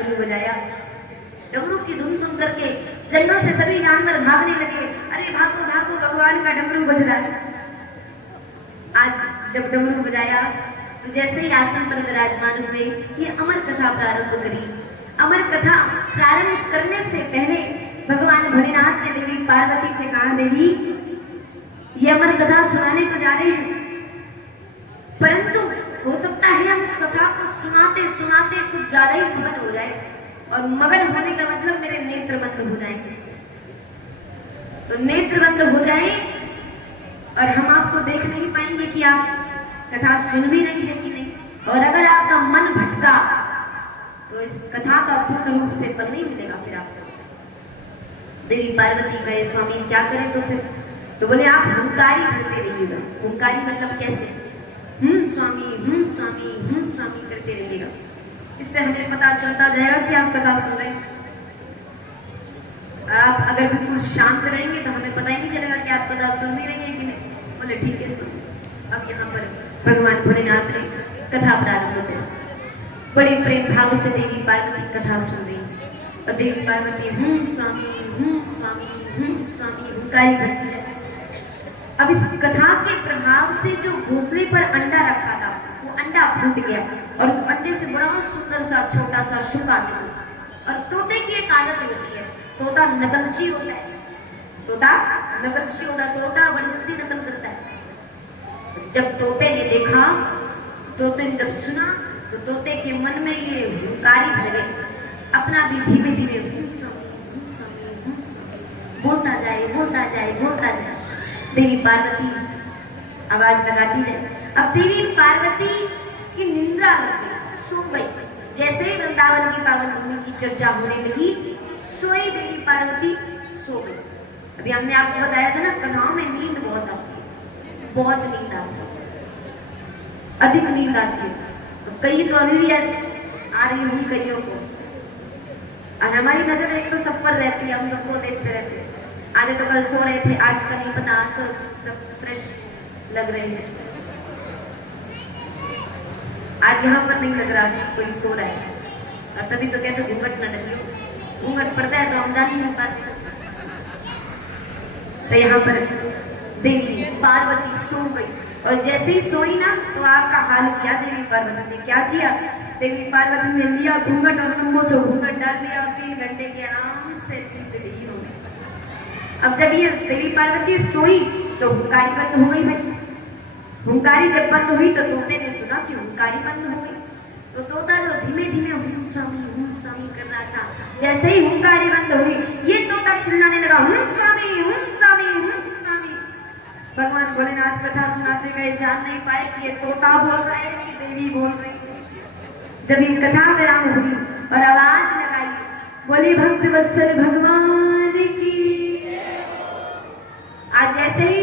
डमरू बजाया। डमरू की धुन सुन करके जंगल से सभी जानवर भागने लगे। अरे भागो भागो, भगवान का डमरू बज रहा है। आज जब डमरू बजाया तो जैसे ही आसन पर विराजमान हुए, ये अमर कथा प्रारंभ करी। अमर कथा प्रारंभ करने से पहले भगवान भोलेनाथ ने देवी पार्वती से कहा, देवी ये अमर कथा सुनाने को जा रहे हैं, परंतु हो सकता है हम इस कथा को सुनाते सुनाते कुछ ज्यादा ही मगन हो जाए, और मगन होने का मतलब मेरे नेत्र बंद हो जाएंगे। तो नेत्र बंद हो जाए और हम आपको देख नहीं पाएंगे कि आप कथा सुन भी रही है कि नहीं, और अगर आपका मन भटका तो इस कथा का पूर्ण रूप से फल नहीं मिलेगा फिर आपको। देवी पार्वती कहे, स्वामी क्या करें तो फिर? तो बोले आप हुंकारी भरते रहिएगा। हुंकारी मतलब कैसे? स्वामी स्वामी करते रहिएगा। इससे हमें पता चलता जाएगा कि आप कथा सुन रहे हैं। आप अगर बिल्कुल शांत रहेंगे तो हमें पता ही नहीं चलेगा कि आप कथा सुन भी रही हैं कि नहीं। बोले ठीक है सुन। अब यहाँ पर भगवान भोलेनाथ ने कथा प्रारंभ करी। बड़े प्रेम भाव से देवी पार्वती कथा सुन रही, और देवी पार्वती स्वामी हुंकारी भरती है। अब इस कथा के प्रभाव से जो घोंसले पर अंडा रखा था, वो अंडा फूट गया, और उस अंडे से बड़ा सुंदर सा छोटा सा शुका निकला। और तोते की एक आदत होती है, तोता नकलची होता है। तोता नकलची होता है, तोता बड़ी जल्दी नकल करता है। जब तोते ने देखा, तोते ने जब सुना, तो तोते के मन में ये हुंकारी भर गई। अपना भी धीमे धीमे बोलता जाए बोलता जाए बोलता जाए। देवी पार्वती आवाज लगाती जाए। अब देवी पार्वती की निंद्रा लग गई, सो गई। जैसे ही वृंदावन की पावन भूमि की चर्चा होने लगी, सोई देवी पार्वती सो गई। अभी हमने आपको बताया था ना, कथाओं में नींद बहुत आती है, बहुत नींद आती है, अधिक नींद आती है। तो कई तो अभी भी आ रही होंगी कईयों को, और हमारी नजर एक तो सब पर रहती है, हम सबको देखते रहते हैं। आगे तो कल सो रहे थे, आज का नहीं पता, आज तो सब फ्रेश लग रहे हैं। आज यहाँ पर नहीं लग रहा कि कोई सो रहा है, और तभी तो कहते घूंघट न लगियो। घूंघट पड़ता है तो हम जान ही नहीं पाते। तो यहाँ पर देवी पार्वती सो गई, और जैसे ही सोई ना, तो आपका हाल किया देवी पार्वती ने। क्या किया? देवी पार्वती ने लिया घूंघट और लंबों से घूंघट डाल दिया, और 3 घंटे के आराम से नींद ली उन्होंने। अब जब ये देवी पार्वती सोई तो हुंकारी बंद हो गई भाई। हुंकारी जब बंद हुई तो तोते ने सुना कि हुंकारी बंद हो गई। तो तोता जो धीमे धीमे स्वामी कर रहा था, जैसे ही हुंकारी बंद हुई, ये तोता चिल्लाने लगा, स्वामी स्वामी। भगवान भोलेनाथ कथा सुनाते गए, जान नहीं पाए कि ये तोता बोल रहा है कि देवी बोल रही है। जब ये कथा विराम हुई और आवाज लगाई, बोली भक्त वत्सल भगवान की। आज जैसे ही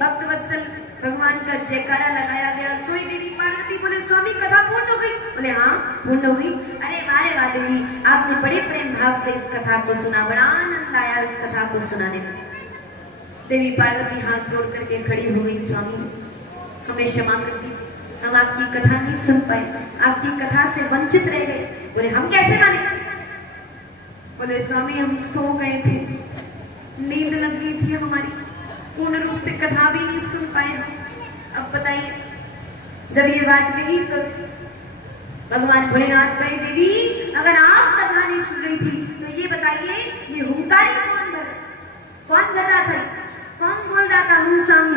भक्त वत्सल भगवान का जयकारा लगाया गया, सोई देवी पार्वती बोले, स्वामी कथा पूर्ण हो गई? बोले हाँ पूर्ण हो गई। अरे वाह देवी, आपने बड़े प्रेम भाव से इस कथा को सुना, बड़ा आनंद आया इस कथा को सुनाने में। देवी पार्वती हाथ जोड़ करके खड़ी हो गई, स्वामी हमें क्षमा कर दीजिए, हम आपकी कथा नहीं सुन पाए, आपकी कथा से वंचित रह गए। बोले हम कैसे माने? बोले स्वामी हम सो गए थे, नींद लग गई थी हमारी, पूर्ण रूप से कथा भी नहीं सुन पाए। अब बताइए, जब ये बात कही तो भगवान भोलेनाथ कहे, देवी अगर आप कथा नहीं सुन रही थी तो ये बताइए, ये हुंकारी कौन भर रहा था? कौन बोल रहा था हम स्वामी?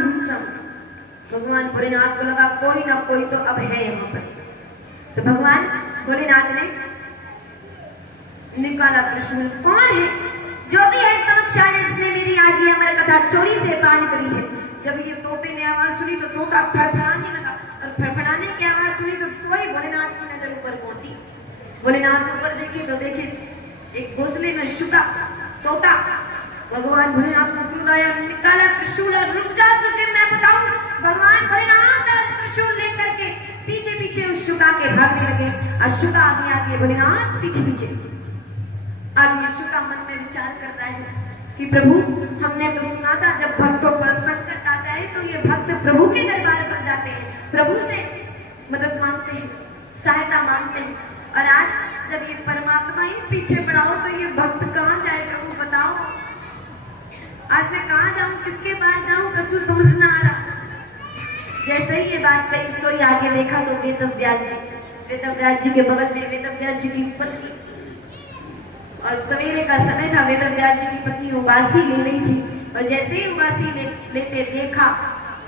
भगवान भोलेनाथ को लगा कोई ना कोई तो अब है यहाँ पर। तो भगवान भोलेनाथ ने निकाला त्रिशूल, कौन है? जो भी है समक्ष आए, इसने मेरी आज ये अमर कथा चोरी से पान करी है। जब ये तोते ने आवाज सुनी तो तोता फड़फड़ाने लगा, और फड़फड़ाने की आवाज सुनी तो सोई भोलेनाथ की नजर ऊपर पहुंची। भोलेनाथ ऊपर देखे तो देखे एक घोंसले में शुका तोता। भगवान भोलेनाथ को क्रोध आया, निकाला त्रिशूल और रुक जा तुझे मैं बताऊं। भगवान भोलेनाथ त्रिशूल लेकर के पीछे पीछे उस शुका के भागने लगे, और शुका आगे आगे, भोलेनाथ पीछे पीछे। आज ये शुका मन में विचार करता है कि प्रभु हमने तो सुना था जब भक्तों पर संकट आता है तो ये भक्त प्रभु के दरबार पर जाते हैं, प्रभु से मदद मांगते हैं, सहायता मांगते हैं, और आज जब ये परमात्मा ही पीछे पड़ाओ तो ये भक्त कहाँ जाए प्रभु बताओ। आज मैं कहाँ जाऊं, किसके पास जाऊं, कुछ समझ ना आ रहा। जैसे ही ये बात कही सोई आगे देखा तो वेदव्यास जी के बगल में वेदव्यास जी की पत्नी, और सवेरे का समय था, वेदव्यास जी की पत्नी उबासी ले रही थी। और जैसे ही उबासी लेते देखा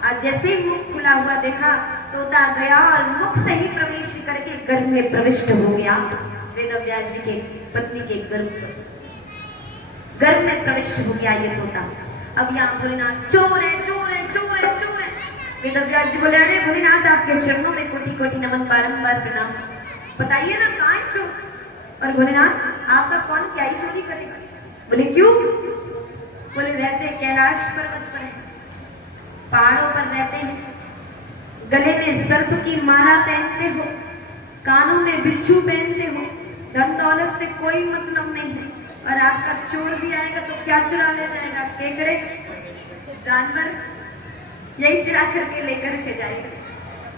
और जैसे ही मुख खुला हुआ देखा तोता गया और मुख से ही प्रवेश करके गर्भ में प्रविष्ट हो गया। वेदव्यास जी के पत्नी के गर्भ में प्रविष्ट हो गया ये तोता। अब यहाँ भोलेनाथ चोर है चोर है चोर है चोर है। वेदव्यास जी बोले अरे भोलेनाथ आपके चरणों में कोटि कोटि नमन, बारंबार प्रणाम, बताइए ना कहाँ है चोर। और भोलेनाथ आपका कौन क्या ही चोरी करेगा। बोले क्यों। बोले रहते कैलाश पर्वत पर है, पहाड़ों पर रहते हैं, गले में सर्प की माला पहनते हो, कानों में बिच्छू पहनते हो, धन दौलत से कोई मतलब नहीं है, और आपका चोर भी आएगा तो क्या चुरा ले जाएगा, केकड़े जानवर यही चुरा करके लेकर के जाएगा।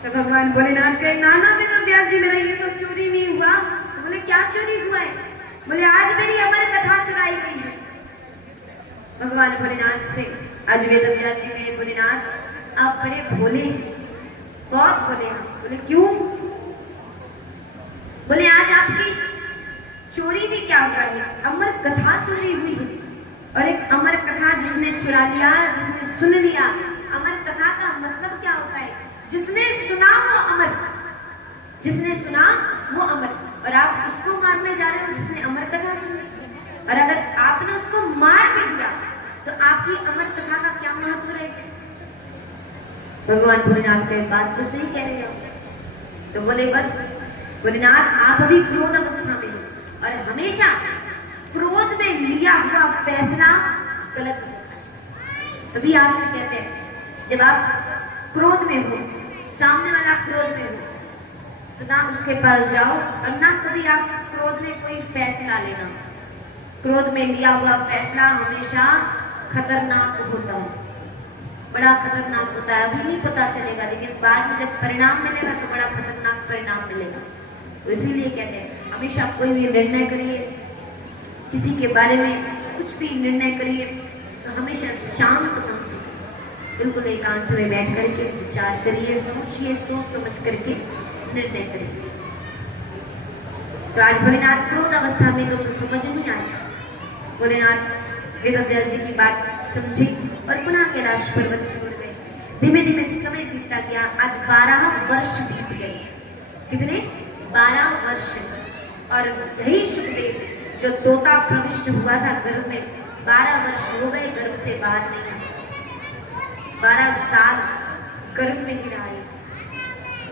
तो भगवान भोलेनाथ कहे नाना वेदव्यास जी मेरा ये सब चोरी नहीं हुआ। तो बोले क्या चोरी हुआ है। बोले आज मेरी अमर कथा चुराई गई है। भगवान भोलेनाथ से आज वेदव्यास जी कहे भोलेनाथ आप बड़े भोले हैं, बहुत भोले हैं। बोले क्यों। बोले आज आपकी चोरी भी क्या हुआ है, अमर कथा चोरी हुई है। और एक अमर कथा जिसने चुरा लिया, जिसने सुन लिया, अमर कथा का मतलब क्या होता है, जिसने सुना वो अमर, जिसने सुना वो अमर। और आप उसको मारने जा रहे हो जिसने अमर कथा सुनी। और अगर आपने उसको मार भी दिया तो आपकी अमर कथा का क्या महत्व रहेगा। भगवान भोलेनाथ के बात तो सही कह रहे हो। तो बोले बस भोलेनाथ आप अभी क्रोध अवस्था में हो और हमेशा क्रोध में लिया हुआ फैसला गलत होता है। तभी आपसे कहते हैं जब आप क्रोध में हो, सामने वाला क्रोध में हो, तो ना उसके पास जाओ और ना कभी आप क्रोध में कोई फैसला लेना। क्रोध में लिया हुआ फैसला हमेशा खतरनाक होता है, बड़ा खतरनाक होता है। अभी नहीं पता चलेगा लेकिन बाद में जब परिणाम मिलेगा तो बड़ा खतरनाक परिणाम मिलेगा। तो इसीलिए कहते हैं हमेशा कोई भी निर्णय करिए, किसी के बारे में कुछ भी निर्णय करिए तो हमेशा शांत मन से बिल्कुल एकांत में बैठ करके विचार करिए, सोचिए, सोच समझ करके निर्णय करिए। तो आज भोलेनाथ क्रोध अवस्था में तो समझ नहीं आया। भोलेनाथ वेदव्यास जी की बात समझे और पुनः कैलाश पर्वत छोड़ गए। धीमे धीमे समय बीतता गया। आज 12 वर्ष बीत गए। कितने 12 वर्ष। और वही सुखदेव जो तोता प्रविष्ट हुआ था गर्भ में, 12 वर्ष हो गए गर्भ से बाहर नहीं आया। 12 साल गर्भ में ही रहा।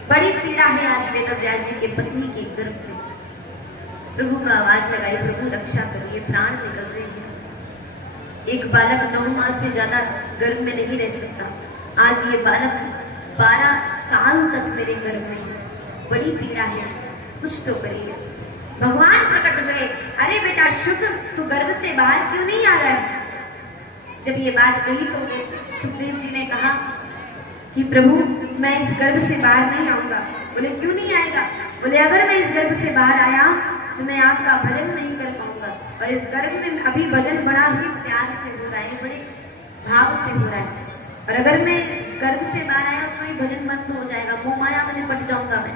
बड़ी पीड़ा है आज वेदव्यास जी के पत्नी के गर्भ में। प्रभु का आवाज लगाई प्रभु रक्षा करिए, प्राण निकल रहे हैं। एक बालक 9 मास से ज्यादा गर्भ में नहीं रह सकता। आज ये बालक 12 साल तक मेरे गर्भ में है। बड़ी पीड़ा है, कुछ तो करिए। भगवान प्रकट हुए, अरे बेटा शुभ तू गर्भ से बाहर क्यों नहीं आ रहा है। जब ये बात कही तो सुखदेव जी ने कहा कि प्रभु मैं इस गर्भ से बाहर नहीं आऊंगा। बोले क्यों नहीं आएगा। बोले अगर मैं इस गर्भ से बाहर आया तो मैं आपका भजन नहीं कर पाऊंगा। और इस गर्भ में अभी भजन बड़ा ही प्यार से हो रहा है, बड़े भाव से हो रहा है। और अगर मैं गर्भ से बाहर आया तो ही भजन बंद हो जाएगा, मोह माया में निपट जाऊंगा मैं।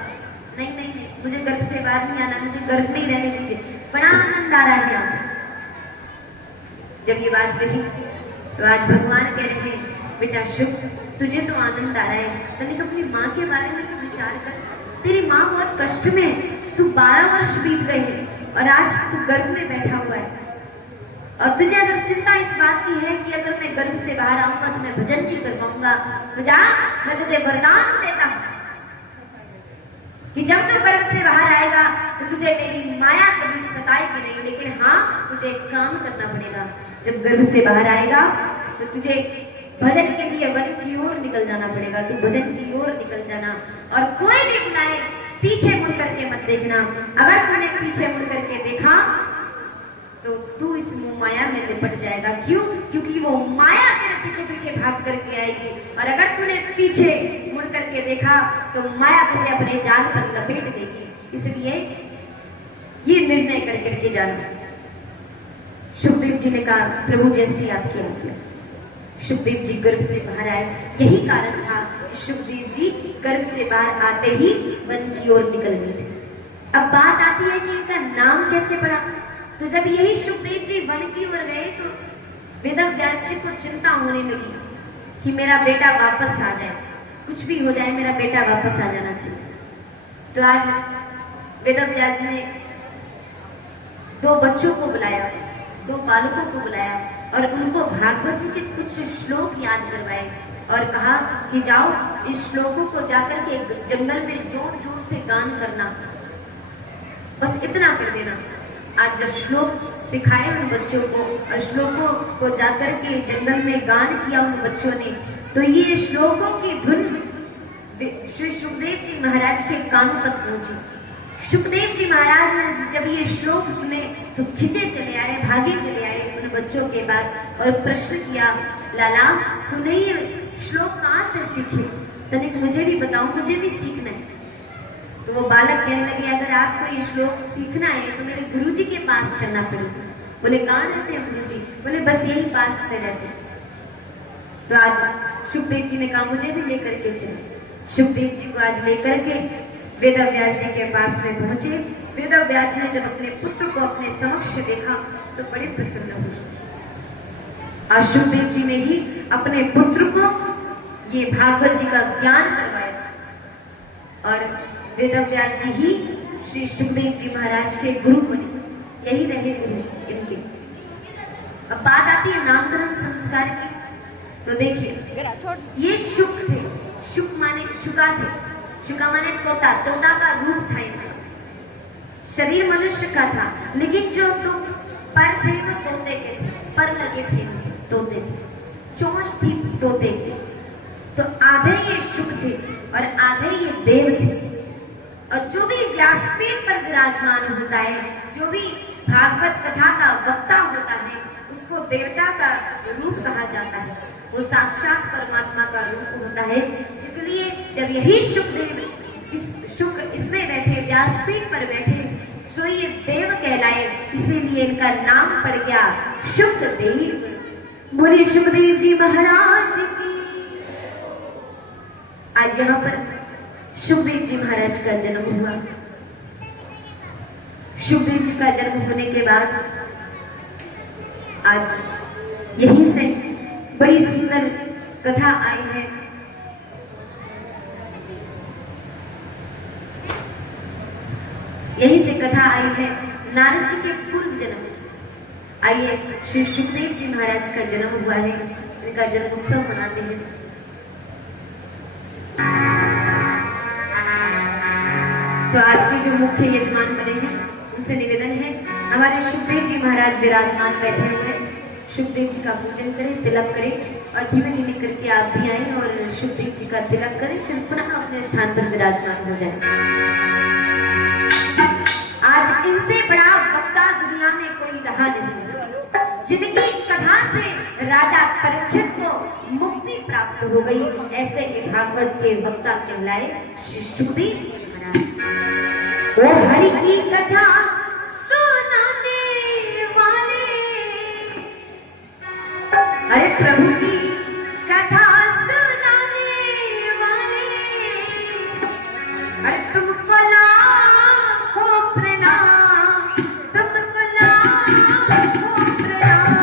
नहीं नहीं नहीं, मुझे गर्भ से बाहर नहीं आना, मुझे गर्भ में ही रहने दीजिए। बड़ा आनंद आ रहा है यहाँ। जब ये बात कही तो आज भगवान कह रहे हैं बेटा शुभ तुझे तो आनंद आ रहा है, तनिक अपनी माँ के बारे में तो विचार कर। तेरी माँ बहुत कष्ट में है, तू 12 वर्ष बीत गए हैं और आज तू गर्भ में बैठा हुआ है। और तुझे अगर चिंता इस बात की है कि अगर मैं गर्भ से बाहर आऊंगा तो मैं भजन नहीं कर पाऊंगा, तो जा मैं तुझे वरदान देता हूँ कि जब तू गर्भ से बाहर आएगा तो तुझे मेरी माया कभी सताएगी नहीं। लेकिन हाँ तुझे एक काम करना पड़ेगा, जब गर्भ से बाहर आएगा तो तुझे भजन के लिए वन की ओर निकल जाना पड़ेगा। तू भजन की ओर निकल जाना और कोई भी बुलाए पीछे मुड़ करके मत देखना। अगर तूने पीछे मुड़ करके देखा तो तू इस माया में लिपट जाएगा। क्यों? क्योंकि वो माया तेरे पीछे पीछे भाग करके आएगी। और अगर तूने पीछे मुड़ करके देखा तो माया तुझे अपने जाल पर लपेट देगी। इसलिए ये निर्णय कर करके जाना। सुखदेव जी ने कहा प्रभु जैसी आपकी आज्ञा। सुखदेव जी गर्भ से बाहर आए। यही कारण था कि सुखदेव जी गर्भ से बाहर आते ही वन की ओर निकल गए थे। अब बात आती है कि इनका नाम कैसे पड़ा। तो जब यही सुखदेव जी वन की ओर गए तो वेदव्यास जी को चिंता होने लगी कि मेरा बेटा वापस आ जाए, कुछ भी हो जाए मेरा बेटा वापस आ जाना चाहिए। तो आज वेदव्यास जी ने दो बच्चों को बुलाया, दो बालकों को बुलाया और उनको भागवत जी के कुछ श्लोक याद करवाए और कहा कि जाओ इस श्लोकों को जाकर के जंगल में जोर जोर से गान करना, बस इतना कर देना। आज जब श्लोक सिखाए उन बच्चों को और श्लोकों को जाकर के जंगल में गान किया उन बच्चों ने, तो ये श्लोकों की धुन श्री सुखदेव जी महाराज के कानों तक पहुंची। सुखदेव जी महाराज ने जब ये श्लोक सुने तो खिंचे चले आए, भागे चले आए उन बच्चों के पास और प्रश्न किया, लाला तूने ये श्लोक कहाँ से सीखे, तनिक मुझे भी बताओ, मुझे भी सीखना है। तो वो बालक कहने लगे अगर आपको ये श्लोक सीखना है तो मेरे गुरुजी के पास चलना पड़ेगा। बोले कहाँ रहते हैं गुरुजी? बोले बस यही पास में रहते हैं। तो आज सुखदेव जी ने कहा मुझे भी लेकर के चले। सुखदेव जी को आज लेकर के वेदव्यास जी के पास में पहुंचे। वेदव्यास जी ने जब अपने पुत्र को अपने समक्ष देखा तो बड़े प्रसन्न हुए। आज सुखदेव जी ने ही अपने पुत्र को ये भागवत जी का ज्ञान करवाया और वेदव्यास जी ही श्री सुखदेव जी महाराज के गुरु बने। यही रहे गुरु इनके। अब बात आती है नामकरण संस्कार की। तो देखिए ये शुक थे, शुक माने शुका थे, शुका माने तोता, तोता का रूप था इनका। शरीर मनुष्य का था लेकिन जो तो पर थे वो तोते के थे, पर लगे थे इनके, तोते थे, चोंच थी तोते की। तो आधे ये शुक थे और आधे ये देव थे। और जो भी व्यासपीठ पर विराजमान होता है, जो भी भागवत कथा का वक्ता होता है, उसको देवता का रूप कहा जाता है। वो साक्षात परमात्मा का रूप होता है। इसलिए जब यही शुक इसमें बैठे, व्यासपीठ पर बैठे, सो ये देव कहलाए, इसीलिए इनका नाम पड़ गया शुकदेव। बोले सुखदेव जी महाराज की। आज यहाँ पर सुखदेव जी महाराज का जन्म हुआ। सुखदेव जी का जन्म होने के बाद आज यहीं से बड़ी सुंदर कथा आई है। यहीं से कथा आई है नारद जी के पूर्व जन्म की। आइए श्री सुखदेव जी महाराज का जन्म हुआ है, इनका जन्म उत्सव मनाते हैं। तो आज के जो मुख्य यजमान बने हैं उनसे निवेदन है हमारे सुखदेव जी महाराज विराजमान बैठे हुए हैं, सुखदेव जी का पूजन करें, तिलक करें और धीमे धीमे करके आप भी आए और सुखदेव जी का तिलक करें, फिर पुनः अपने स्थान पर विराजमान हो जाए। आज इनसे बड़ा वक्ता दुनिया में कोई रहा नहीं, जिनकी कथा से राजा परीक्षित को मुक्ति प्राप्त हो गई। ऐसे के भागवत के वक्ता कहलाए श्री सुखदेव जी महाराज। वो हरि की कथा सुनाने वाले, अरे प्रभु की कथा सुनाने वाले, अरे तुमको लाखों प्रणाम, तुमको लाखों प्रणाम।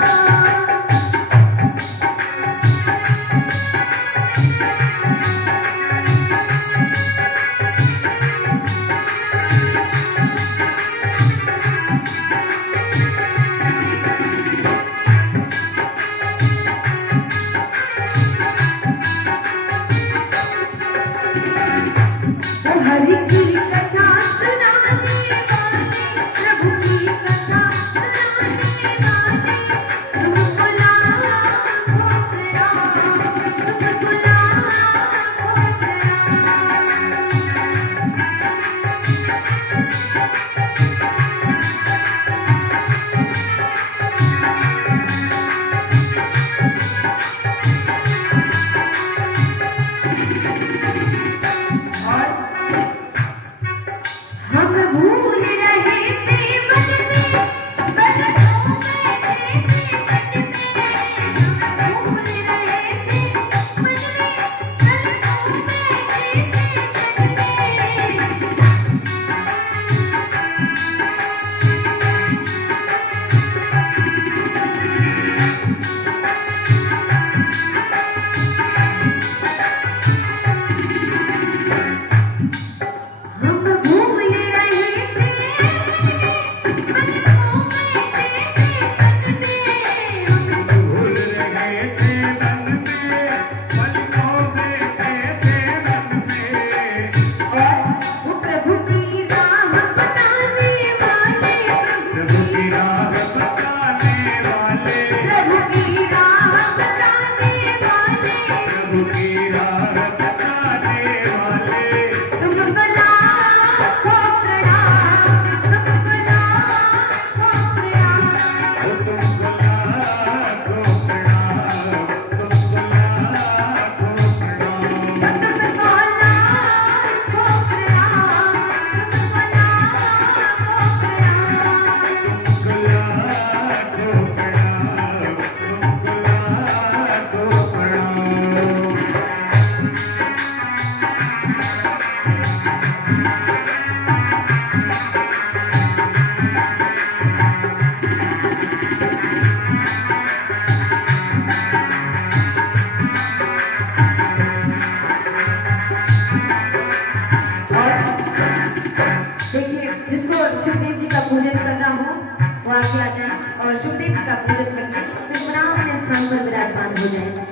और सुखदेव जी का पूजन करके फिर पुनः अपने स्थान पर विराजमान हो जाएंगे।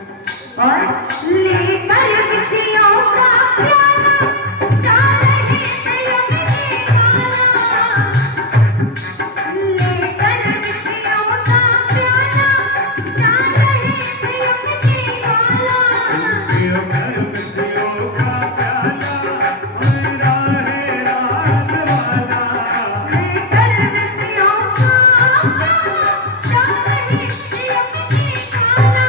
और लेकर विषयों का प्याला जा रहे थे यमुने काला, लेकर विषयों का प्याला जा रहे थे यमुने काला, लेकर विषयों का प्याला मेरा है रात वाला, लेकर विषयों का प्याला जा रहे थे यमुने काला।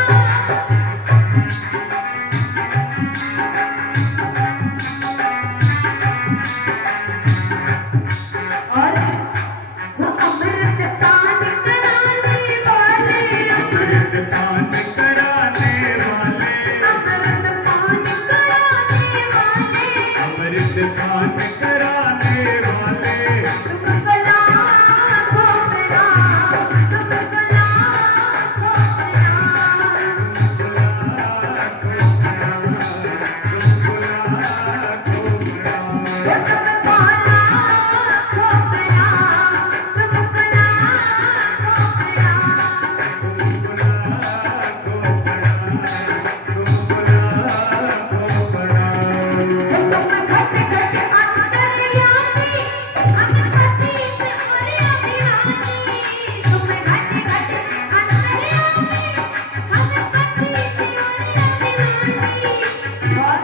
और वो अमृत पान कराने वाले, अमृत पान कराने वाले, अमृत पान कराने वाले, अमृत पान कराने वाले, तुमको लाखों प्रणाम, तुमको लाखों प्रणाम। वो तुमको लाखों प्रणाम, तुमको लाखों प्रणाम। तुम घट घट अंतर्यामी, हम पतित और अभिमानी। तुम घट घट अंतर्यामी, हम पतित और अभिमानी। और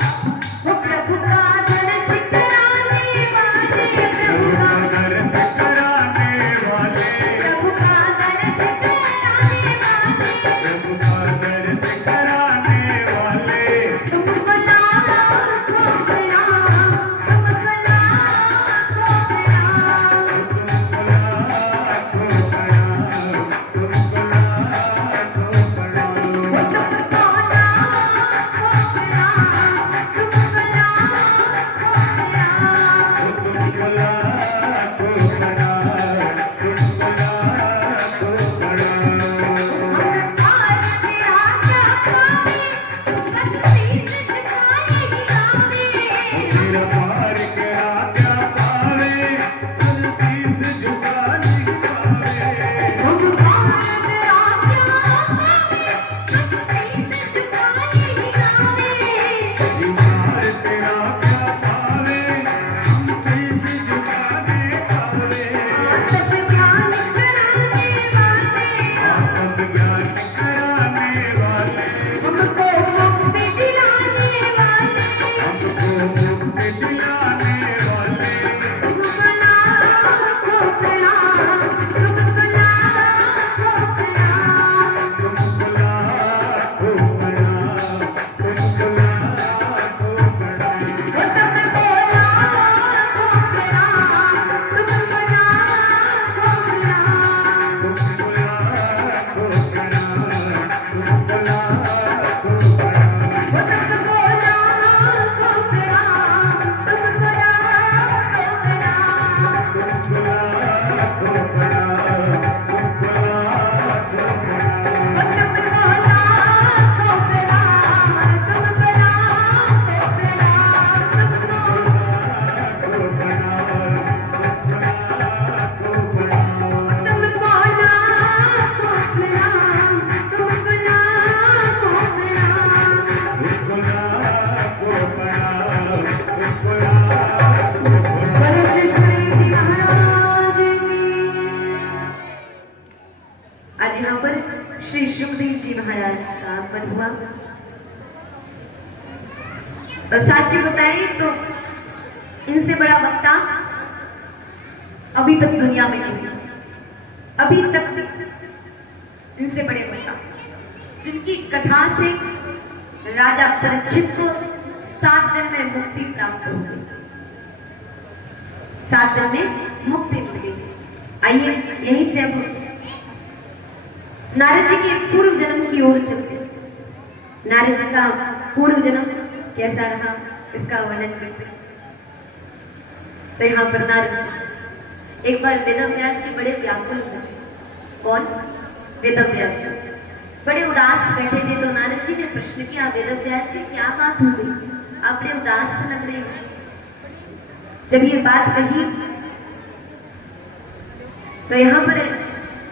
वो प्रभु का दर्श कराने वाले, प्रभु का दर्श कराने वाले, तुमको लाखों प्रणाम, तुमको लाखों प्रणाम। वो तुमको लाखों प्रणाम, तुमको लाखों प्रणाम। हम पार तेरा क्या पावे, बस शीश झुकाने ही आवे। हम पार तेरा क्या पावे, बस शीश झुकाने ही आवे। आत्म ज्ञान कराने वाले, हमको मुक्ति दिलाने वाले, तुमको लाखों प्रणाम, तुमको लाखों प्रणाम। वो तुमको लाखों प्रणाम, तुमको लाखों प्रणाम। वो तुमको लाखों प्रणाम, तुमको लाखों प्रणाम। वो तुमको लाखों प्रणाम, तुमको लाखों प्रणाम। तुमको लाखों प्रणाम, तुमको लाखों प्रणाम। बोलो श्री सुखदेव जी महाराज की। आज यहाँ पर श्री सुखदेव जी महाराज का आगमन हुआ। और साची बताएं तो इनसे बड़ा वक्ता अभी तक दुनिया में नहीं मिला। अभी तक इनसे बड़े वक्ता जिनकी कथा से राजा परीक्षित को 7 दिन में मुक्ति प्राप्त हो गई। 7 दिन में मुक्ति मिल गई। आइए यहीं से अब नारद जी के पूर्व जन्म की ओर चलते। नारद जी का पूर्व जन्म कैसा रहा इसका वर्णन करते हैं। तो यहाँ पर नारद जी एक बार वेदव्यास जी बड़े व्याकुल हुए। कौन? वेदव्यास जी बड़े उदास बैठे थे। तो नारद जी ने प्रश्न किया, वेदव्यास जी क्या बात हो गई, आप बड़े उदास लग रहे हो। जब ये बात कही तो यहाँ पर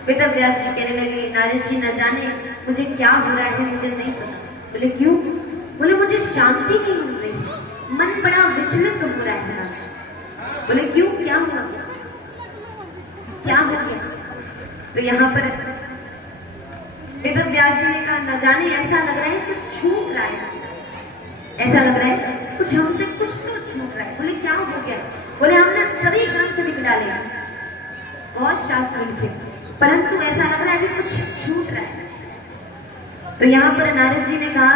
वेद व्यास जी कहने लगे, नारद जी न जाने मुझे क्या हो रहा है, मुझे नहीं पता। बोले क्यों? बोले मुझे शांति नहीं मिल रही, मन बड़ा विचलित हो रहा है आज। बोले क्यों, क्या हुआ, क्या हो गया? तो यहाँ पर वेद व्यास जी ने कहा, न जाने ऐसा लग रहा है कुछ छूट रहा है, ऐसा लग रहा है कुछ हमसे कुछ तो छूट रहा है। बोले क्या हो गया? बोले हमने सभी ग्रंथ लिख डाले, बहुत शास्त्र लिखे, परंतु ऐसा लग रहा है कि कुछ छूट रहा है। तो यहाँ पर नारद जी ने कहा,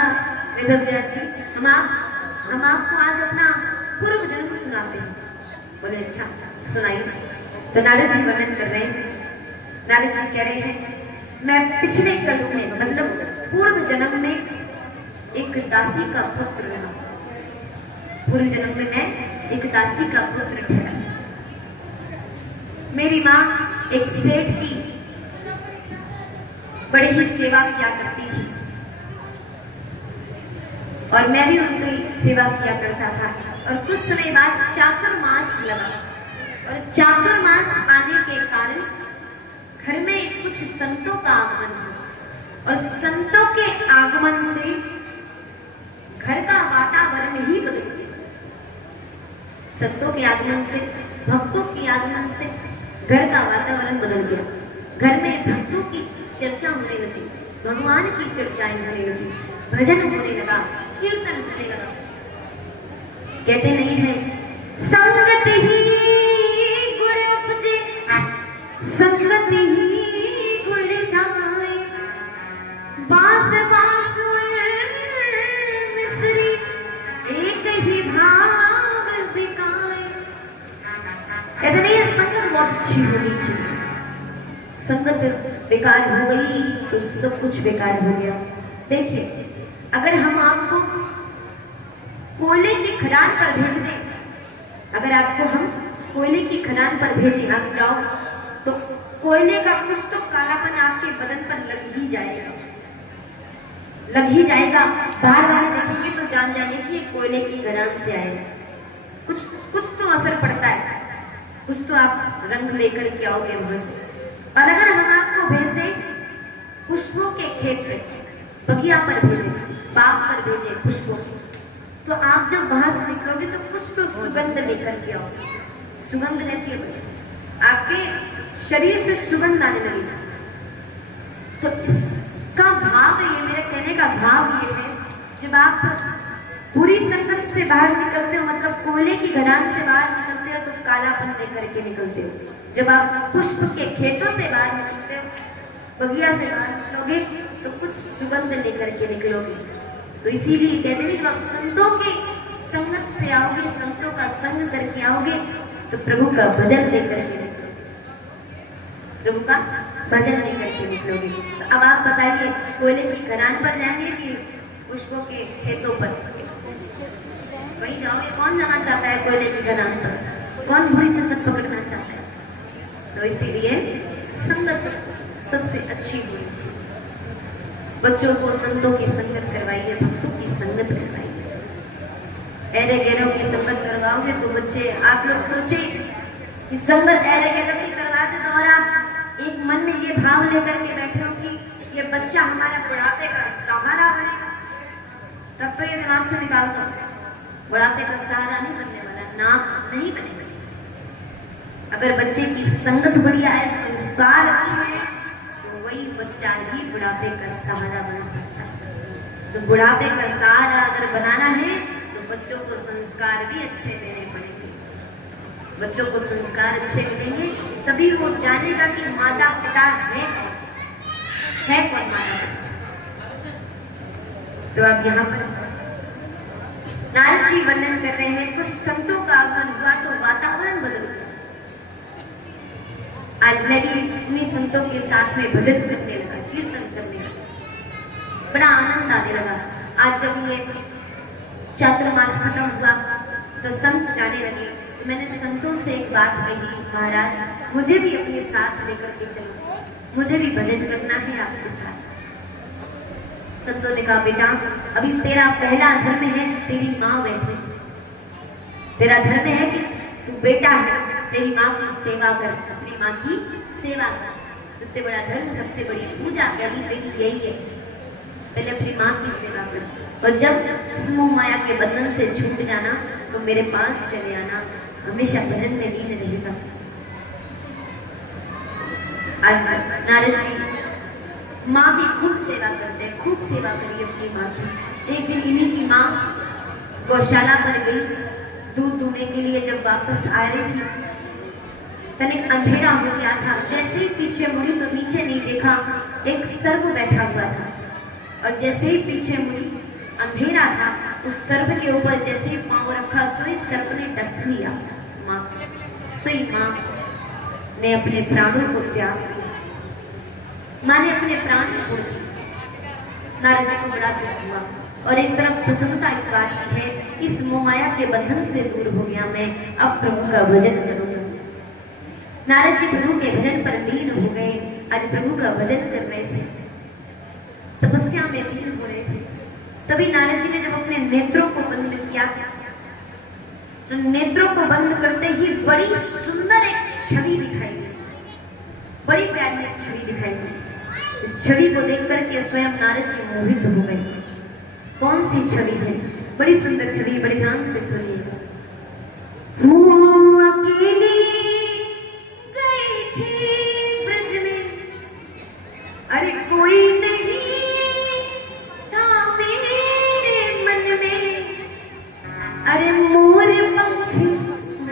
वेद व्यास जी हम आपको आज अपना पूर्व जन्म सुनाते हैं। बोले अच्छा सुनाइए। तो नारद जी वर्णन कर रहे हैं, नारद जी कह रहे हैं, मैं पिछले कल्प में मतलब पूर्व जन्म में एक दासी का पुत्र रहा। पूर्व जन्म में मैं एक दासी का पुत्र ठहरा। मेरी माँ एक सेठ की बड़ी ही सेवा किया करती थी और मैं भी उनकी सेवा किया करता था। और कुछ समय बाद चातुर्मास लगा और चातुर्मास आने के कारण घर में कुछ संतों का आगमन हुआ और संतों के आगमन से घर का वातावरण ही बदल गया। संतों के आगमन से, भक्तों के आगमन से घर का वातावरण बदल गया। घर में भक्तों की चर्चा होने लगी, भगवान की चर्चाएं होने लगी, भजन होने लगा, कीर्तन होने लगा। कहते नहीं है, संगत ही गुण उपजे, संगत ही गुण जाए, बास बास मिश्री एक ही भाव बिकाए। कहते नहीं है, संगत बहुत अच्छी होनी चाहिए। संगत बेकार हो गई तो सब कुछ बेकार हो गया। देखिए, अगर हम आपको कोयले की खदान पर भेज दें, अगर आपको हम कोयले की खदान पर भेजें, आप जाओ तो कोयले का कुछ तो कालापन आपके बदन पर लग ही जाएगा, लग ही जाएगा। बार बार देखेंगे तो जान जाने की ये कोयले की खदान से आएगा। कुछ तो असर पड़ता है, कुछ तो आप रंग लेकर के आओगे वहां से। और अगर हम आपको भेज दें पुष्पों के खेत में, बगिया पर भेजें, बाग पर भेजें पुष्पों, तो आप जब वहां से निकलोगे तो कुछ तो सुगंध लेकर के आओगे। सुगंध रहती है, आपके शरीर से सुगंध आने लगेगा। तो इसका भाव ये, मेरे कहने का भाव ये है, जब आप पूरी संगत से बाहर निकलते हो, मतलब कोयले की खदान से बाहर निकलते हो, तो कालापन लेकर के निकलते हो। जब आप पुष्प के खेतों से बाहर निकलते हो, बगिया से बाहर निकलोगे, तो कुछ सुगंध लेकर के निकलोगे। तो इसीलिए कहते हैं, जब आप संतों की संगत से आओगे, संतों का संग करके आओगे, तो प्रभु का भजन लेकर के निकलोगे, प्रभु का भजन लेकर के निकलोगे। तो अब आप बताइए, कोयले की खदान पर जाएंगे कि पुष्पों के खेतों पर? वहीं जाओगे। कौन जाना चाहता है कोयले की खदान पर? कौन बुरी संगत पकड़ना चाहता है? तो इसीलिए संगत सबसे अच्छी होनी चाहिए। बच्चों को संतों की संगत करवाइए, भक्तों की संगत करवाइए। ऐरे गैरों की संगत करवाओगे तो बच्चे, आप लोग सोचे कि संगत ऐरे गैरों की करवाते तो, और आप एक मन में ये भाव लेकर के बैठे हो कि ये बच्चा हमारा बुढ़ापे का सहारा बनेगा, तब तो ये दिमाग से निकाल दो। बुढ़ापे का सहारा नहीं बनने वाला, नाम नहीं बनेगा। अगर बच्चे की संगत बढ़िया है, संस्कार अच्छे हैं, तो वही बच्चा ही बुढ़ापे का सहारा बन सकता है। तो बुढ़ापे का सहारा अगर बनाना है तो बच्चों को संस्कार भी अच्छे देने पड़ेंगे। बच्चों को संस्कार अच्छे मिलेंगे तभी वो जानेगा कि माता पिता है कौन माता पिता। तो अब यहाँ पर नारद जी वर्णन कर रहे हैं, कुछ संतों का आगमन हुआ तो वातावरण बदल गया। आज मैं भी उन्हीं संतों के साथ में भजन करने लगा, कीर्तन करने लगा, बड़ा आनंद आने लगा। आज जब ये चातुर्मास खत्म हुआ तो संत जाने लगे, तो मैंने संतों से एक बात कही, महाराज मुझे भी अपने साथ लेकर के चलो, मुझे भी भजन करना है आपके साथ। संतों ने कहा, बेटा अभी तेरा पहला धर्म है तेरी माँ बैठे, तेरा धर्म है कि तू बेटा है, तेरी माँ की सेवा कर, अपनी माँ की सेवा कर। सबसे बड़ा धर्म, सबसे बड़ी पूजा पहली तेरी यही है। पहले अपनी माँ की सेवा कर, और जब इस मोह माया के बंधन से छूट जाना तो मेरे पास चले आना, हमेशा भजन में लीन रहेगा। आज नारद जी माँ की खूब सेवा करते हैं, खूब सेवा करिए अपनी माँ की। एक दिन इन्हीं की माँ गौशाला पर गई दूध दूने के लिए। जब वापस आ रही थी तनिक अंधेरा हो गया था। जैसे ही पीछे मुड़ी तो नीचे नहीं देखा, एक सर्प बैठा हुआ था, और जैसे ही पीछे मुड़ी अंधेरा था, उस सर्प के ऊपर जैसे ही पांव रखा सोई सर्प ने डस लिया माँ। सोई माँ ने अपने प्राणों को त्याग दिया, माँ ने अपने प्राण छोड़ दिए। नारद जी को बड़ा दुख हुआ, और एक तरफ प्रसन्नता इस बात की है, इस मोहमाया के बंधन से दूर हो गया मैं, अब प्रभु का भजन करूंगा। नारद जी प्रभु के भजन पर लीन हो गए। आज प्रभु का भजन कर रहे थे, तपस्या में लीन हो रहे थे। तभी नारद जी ने जब अपने नेत्रों को बंद किया, तो नेत्रों को बंद करते ही बड़ी सुंदर एक छवि दिखाई दी, बड़ी प्यारी एक छवि दिखाई दी। इस छवि को देख करके स्वयं नारद जी मोहित हो गए। कौन सी छवि है? बड़ी सुंदर छवि, बड़े ध्यान से सुनिए। हूँ अकेली गई थी ब्रज में, अरे कोई नहीं था मेरे मन में, अरे मोर पंख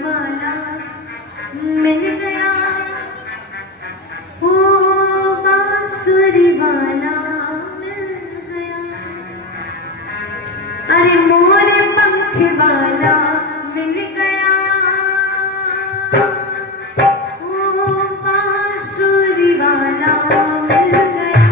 वाला मिल गया, ओ बांसुरी वाला मिल गया, अरे मोर पंख वाला मिल गया, ओ बांसुरी वाला मिल गया।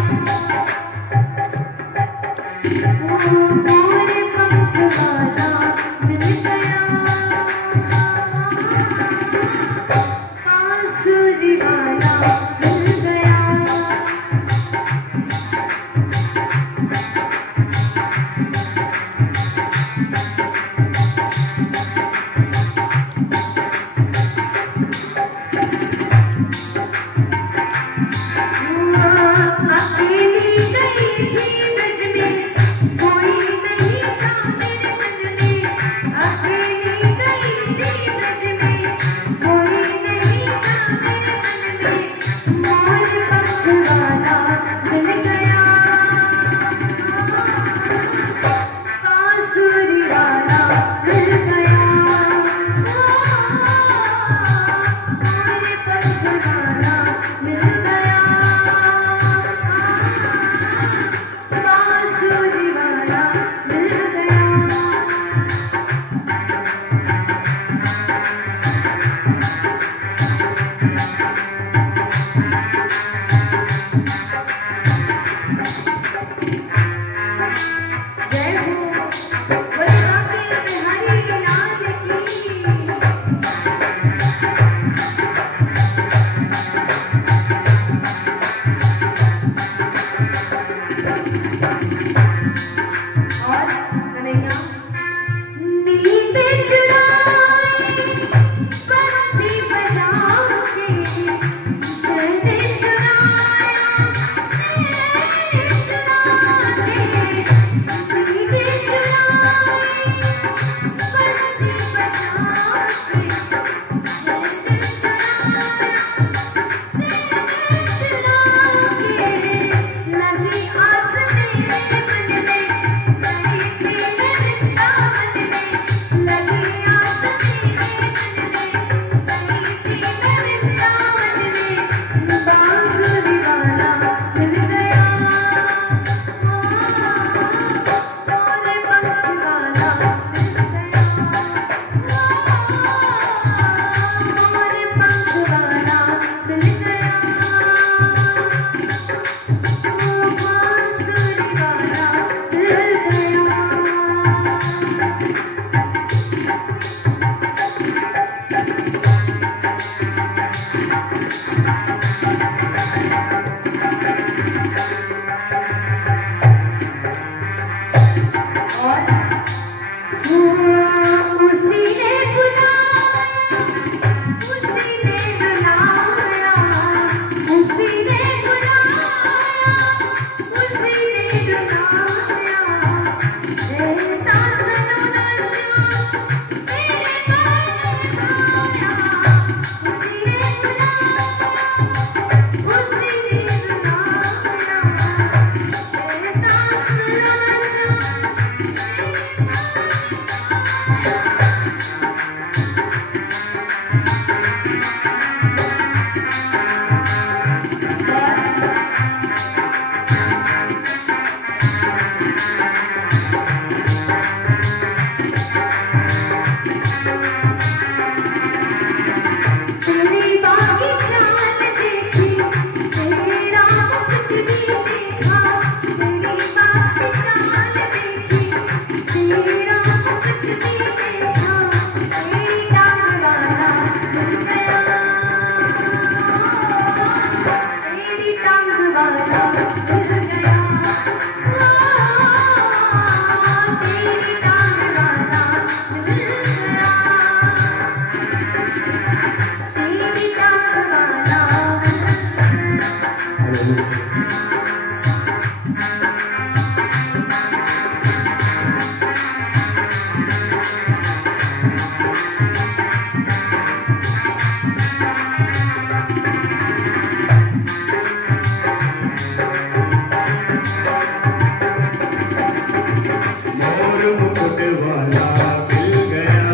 मोर मुकुट वाला मिल गया,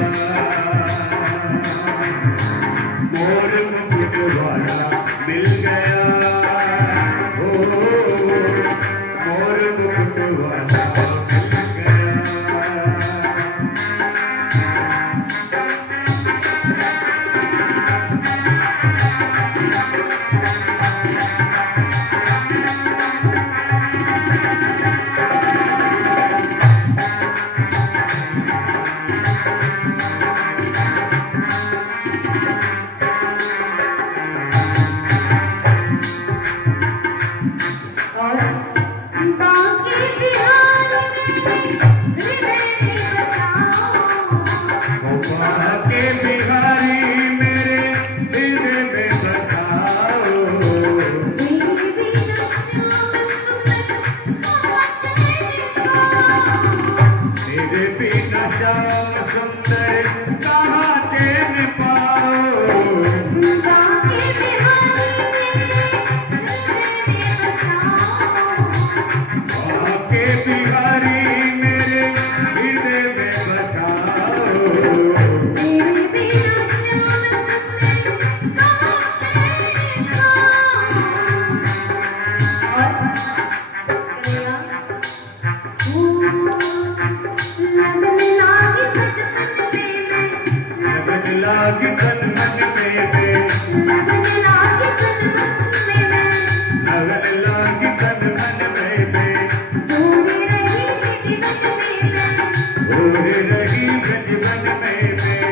मोर मुकुट वाला मिल गया, ओ मोर मुकुट वाला मिल गया। और बाकी बिहार मेरे हृदय में बसाओ, गोपा के बिहारी मेरे हृदय में बसाओ, मेरी बिना श्याम सुंदर कहाँ चले पाओ। मेरे बिना श्याम सुंदर कहाँ चैन पाओ। बाकी बिहारी मेरे हृदय में बसाओ, आके बिहारी मेरे हृदय में बसाओ, मेरी बिना श्याम सुंदर कहाँ चले पाओ। और कन्हैया, लगन लागी तन मन में लगन लागी तन मन में, लगन लागी तन मन में लगन लागी तन मन में, डूबी रही दौड़ जीवन में रही ब्रजबन में,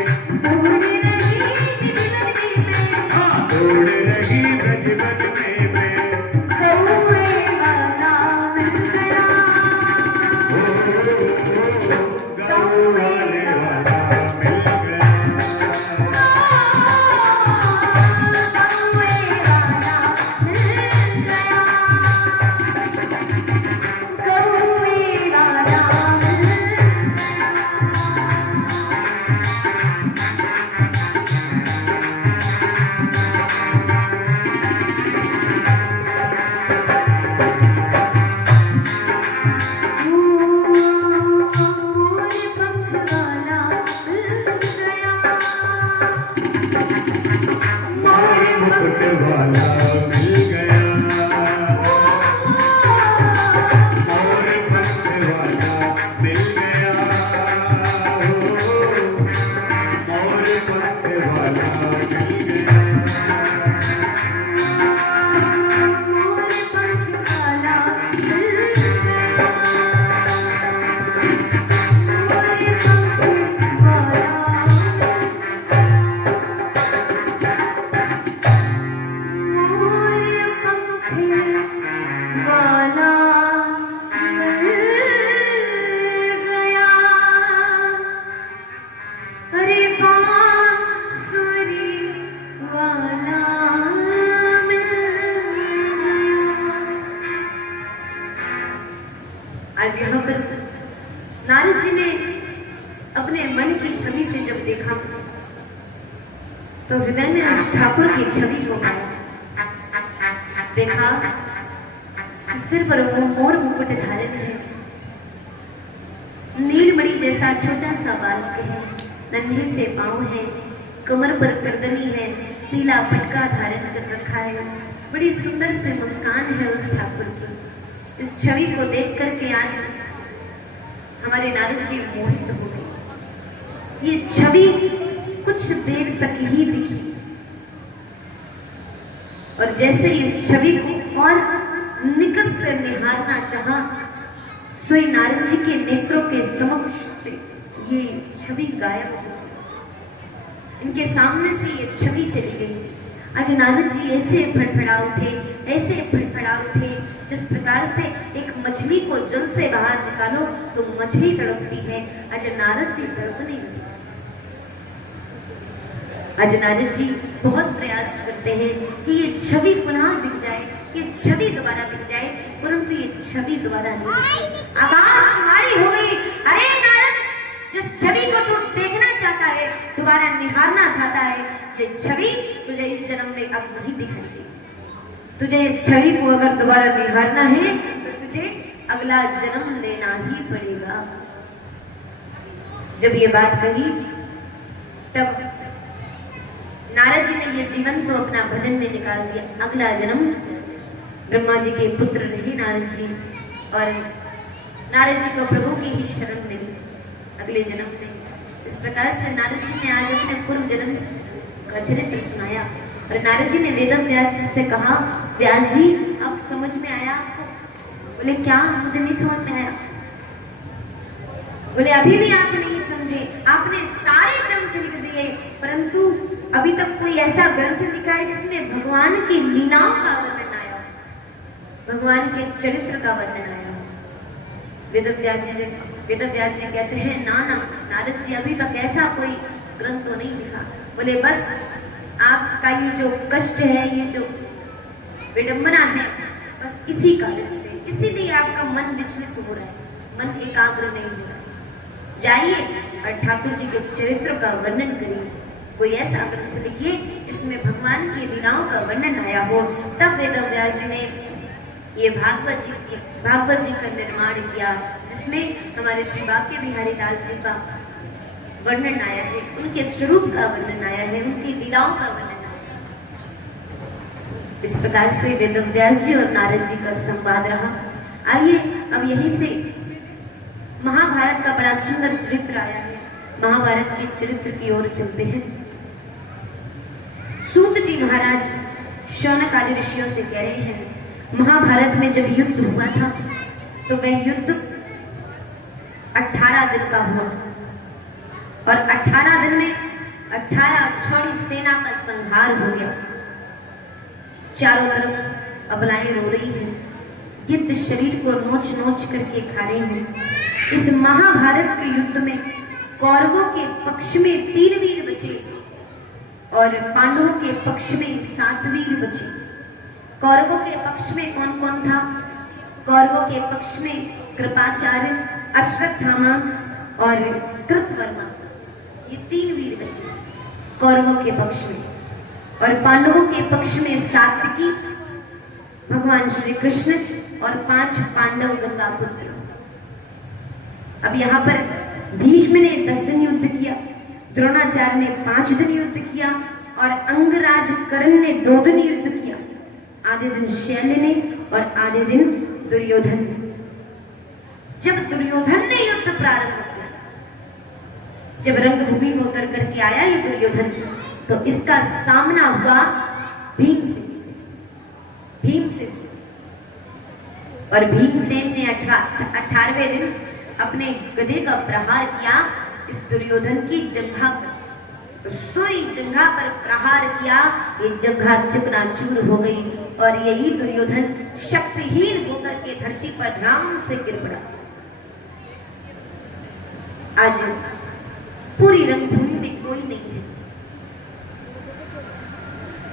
डूबी रही जीवन में हाँ दौड़ रही ब्रजबन में, कौए वाला मिल गया, गाँव वाले वाला मिल गया। कौए वाला मिल गया, कौए वाला मिल मोर पंख वाला मिल गया, मोर मुकुट वाला मिल गया, मोर पंख वाला मिल गया, मोर पंख वाला मिल गया। मोर पंख वाला मिल गया, मोर पंख वाला मिल गया, अरे बांसुरी वाला मिल गया। आज यहाँ पर नारद जी ने अपने मन की छवि से जब देखा तो हृदय में उस ठाकुर की छवि को पाया। देखा कि सिर पर वो मोर मुकुट धारण है, नीलमणि जैसा छोटा सा बालक है, नन्हे से पाँव है, कमर पर करदनी है, पीला पटका धारण कर रखा है, बड़ी सुंदर से मुस्कान है उस ठाकुर की। इस छवि को देख करके आज हमारे नारद जी मोहित हो गए। ये छवि कुछ देर तक ही दिखी और जैसे इस छवि को और निकट से निहारना चाहा, सोई नारद जी के नेत्रों के समक्ष से ये छवि गायब हो गई। इनके सामने से ये छवि चली गई। आज नारद जी ऐसे फड़फड़ा उठे, ऐसे फड़फड़ा उठे, जिस प्रकार से एक मछली को जल से बाहर निकालो तो मछली तड़पती है, आज नारद जी तड़पने लगे। आज नारद जी बहुत प्रयास करते हैं कि ये छवि पुनः दिख जाए, ये छवि दोबारा दिख जाए, परंतु ये छवि दोबारा नहीं। आकाशवाणी हो गई, अरे नारद, जिस छवि को तू देखना चाहता है, दोबारा निहारना चाहता है, ये छवि तुझे इस जन्म में अब नहीं दिखाई देगी। तुझे इस छवि को अगर दोबारा निहारना है तो तुझे अगला जन्म लेना ही पड़ेगा। जब ये बात कही तब नारद जी ने ये जीवन तो अपना भजन में निकाल दिया। अगला जन्म ब्रह्मा जी के पुत्र रहे नारद जी, और नारद जी को प्रभु की ही शरण मिली अगले जन्म में। इस प्रकार से नारद जी ने आज अपने पूर्व जन्म का चरित्र सुनाया। और नारद जी ने वेद व्यास जी से कहा, व्यास जी अब समझ में आया आपको? बोले क्या, मुझे नहीं समझ में आया। बोले अभी भी आप नहीं समझे, आपने सारे ग्रंथ लिख दिए, परंतु अभी तक कोई ऐसा ग्रंथ लिखा है जिसमें भगवान की लीलाओं का वर्णन आया, भगवान के चरित्र का वर्णन आया। वेद व्यास जी कहते हैं, ना ना नारद जी, अभी तक ऐसा कोई ग्रंथ तो नहीं लिखा। बोले बस आपका ये जो कष्ट है, ये जो विडंबना है, बस इसी कारण से, इसीलिए आपका मन विचलित हो रहा है, मन एकाग्र नहीं हो रहा है। जाइए और ठाकुर जी के चरित्र का वर्णन करिए, कोई ऐसा ग्रंथ लिखिए जिसमें भगवान की लीलाओं का वर्णन आया हो। तब वेद व्यास जी ने ये भागवत जी का निर्माण किया, जिसमें हमारे श्री बांके बिहारी लाल जी का वर्णन आया है, उनके स्वरूप का वर्णन आया है, उनकी लीलाओं का वर्णन आया है। इस प्रकार से वेद व्यास जी और नारद जी का संवाद रहा। आइए अब यहीं से महाभारत का बड़ा सुंदर चरित्र आया है, महाभारत के चरित्र की ओर चलते हैं। सूत जी महाराज शौनक आदि ऋषियों से कह रहे हैं, महाभारत में जब युद्ध हुआ था तो वह युद्ध 18 दिन का हुआ, और 18 दिन में 18 अक्षौणी सेना का संहार हो गया। चारों तरफ अबलाएं रो रही हैं, गिद्ध शरीर को नोच नोच करके खा रहे हैं। इस महाभारत के युद्ध में कौरवों के पक्ष में 3 वीर बचे और पांडवों के पक्ष में 7 वीर बचे। कौरवों के पक्ष में कौन कौन था? कौरवों के पक्ष में कृपाचार्य, अश्वत्थामा और कृतवर्मा, ये 3 वीर बचे कौरवों के पक्ष में। और पांडवों के पक्ष में सात्विकी, भगवान श्री कृष्ण और 5 पांडव गंगा पुत्र। अब यहाँ पर भीष्म ने 10 दिन युद्ध किया, द्रोणाचार्य ने 5 दिन युद्ध किया, और अंगराज कर्ण ने 2 दिन युद्ध किया। आधे दिन शैल्य ने और आधे दिन दुर्योधन ने। जब दुर्योधन ने युद्ध प्रारंभ किया, जब रंगभूमि में उतर करके आया ये दुर्योधन, तो इसका सामना हुआ भीमसेन से। और भीमसेन ने 18वें दिन अपने गदे का प्रहार किया इस दुर्योधन की जंघा पर। सोई जंघा पर प्रहार किया, ये जंघा चकनाचूर हो गई, और यही दुर्योधन शक्तिहीन होकर के धरती पर धड़ाम से गिर पड़ा। आज पूरी रंगभूमि में कोई नहीं है,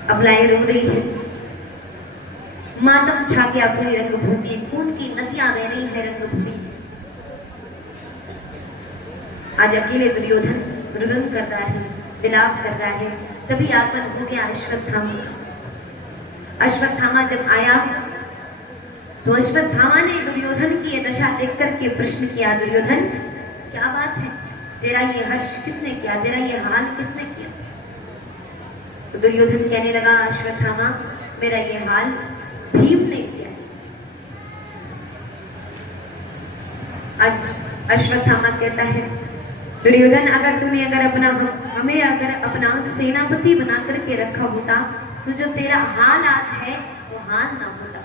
अबलाएं रो रही है, मातम छा गया पूरी रंगभूमि, खून की नदियां बह रही है रंगभूमि। आज अकेले दुर्योधन रुदन कर रहा है, विलाप कर रहा है। तभी आगमन हो गया अश्वत्थामा। अश्वत्थामा जब आया तो अश्वत्थामा ने दुर्योधन की ये दशा देख करके प्रश्न किया, दुर्योधन क्या बात है, तेरा ये हर्ष किसने किया, तेरा ये हाल किसने किया? तो दुर्योधन कहने लगा, अश्वत्थामा मेरा ये हाल भीम ने किया। आज अश्वत्थामा कहता है, दुर्योधन अगर हमें अपना सेनापति बना करके रखा होता तो जो तेरा हाल आज है वो हाल ना होता।